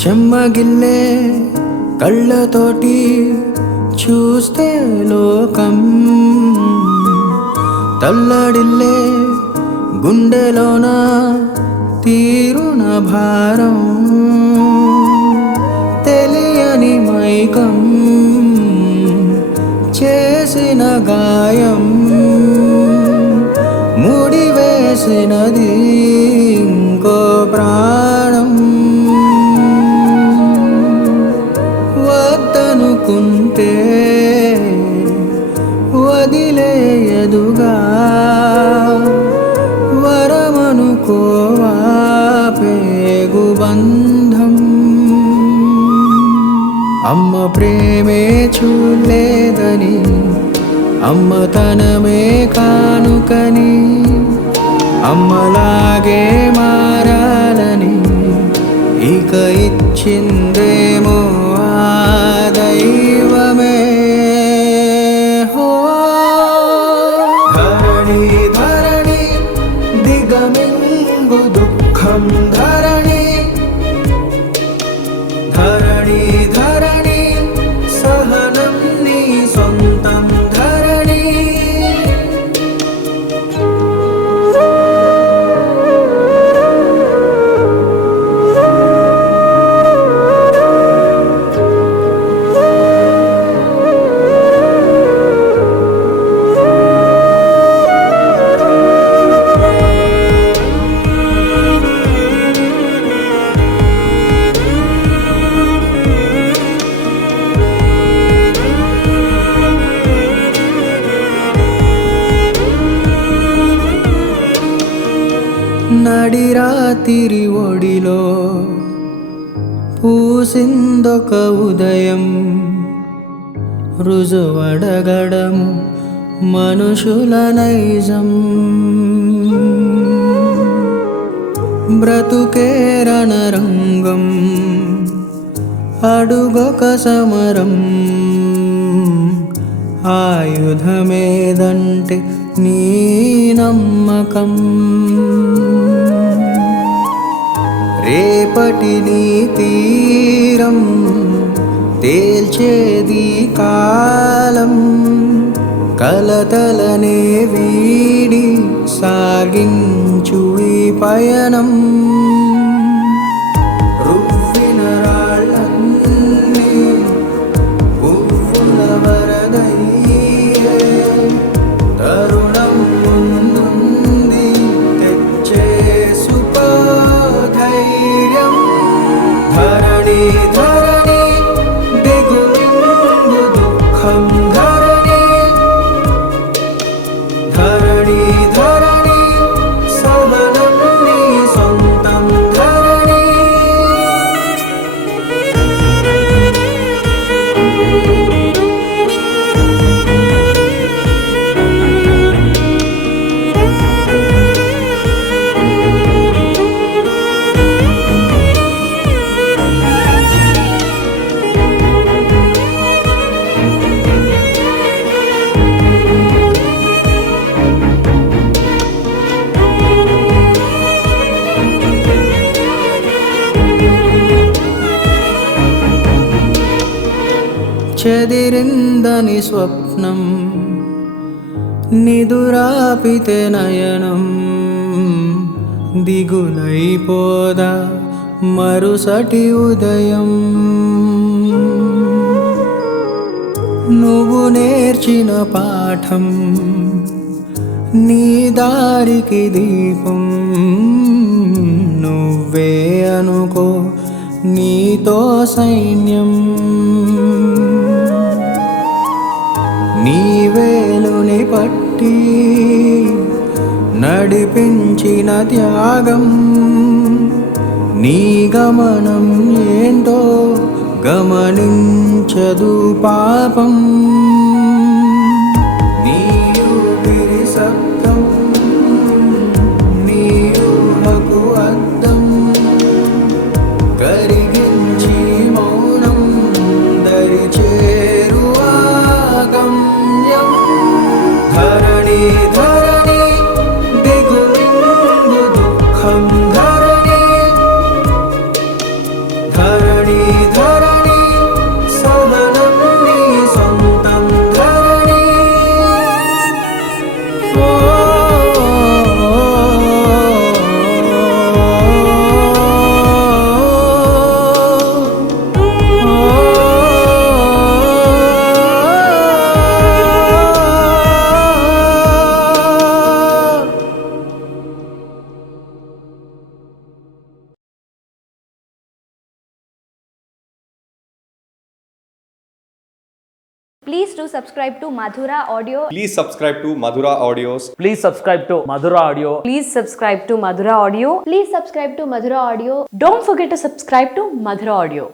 చెమ్మగిల్లే కళ్ళతోటి చూస్తే లోకం తల్లడిల్లే గుండెలోన తీరున భారం తెలియని మైకం చేసిన గాయం ముడివేసినది ఇంకో ప్రాణం వద్దనుకుంటే వదిలేయదుగా వరమనుకోవా పేగు బంధం అమ్మ ప్రేమే చూడలేదని అమ్మతనమే కానుకని అమ్మలాగే మారాలని ఇక ఇచ్చిందేమో ఆ దైవమే హో ధరణి ధరణి దిగమింగు దుఃఖం ధరణి ధరణి ధరణి సహనం నీ సొంతం ధరణి నడిరాతిరి ఒడిలో పూసిందొక ఉదయం రుజువడగడం మనుషుల నైజం బ్రతుకే రణరంగం అడుగొక సమరం ఆయుధమేదంటే నీ నమ్మకం రేపటి నీ తీరం తేల్చేది కాలం కలతలనే వీడి సాగించు ఈ పయనం రువ్విన రాళ్ళన్నీ పువ్వుల వరదయ్యే తరుణం ముందుంది తెచ్చేసుకో ధైర్యం ధరణి ధరణి దిగుమింగు దుఃఖం ధరణి ధరణి ధరణి సహనం నీ సొంతం ధరణి చెదిరిందని స్వప్నం నిదురాపితే నయనం దిగులైపోదా మరుసటి ఉదయం నువ్వు నేర్చిన పాఠం నీ దారికి దీపం నువ్వే అనుకో నీతో సైన్యం నీ వేలుని పట్టి నడిపించిన త్యాగం నీ గమనం ఏంటో గమనించదు పాపం నీ ఊపిరి శబ్దం నీ ఊహకు అద్దం కరిగించి మౌనం దరి చేరువా గమ్యం ధరణి ధరణి దిగుమింగు దుఃఖం ధరణి ధరణి Please do subscribe to Madhura Audio. Please subscribe to Madhura Audios. Please subscribe to Madhura Audio. Please subscribe to Madhura Audio. Please subscribe to Madhura Audio. Don't forget to subscribe to Madhura Audio.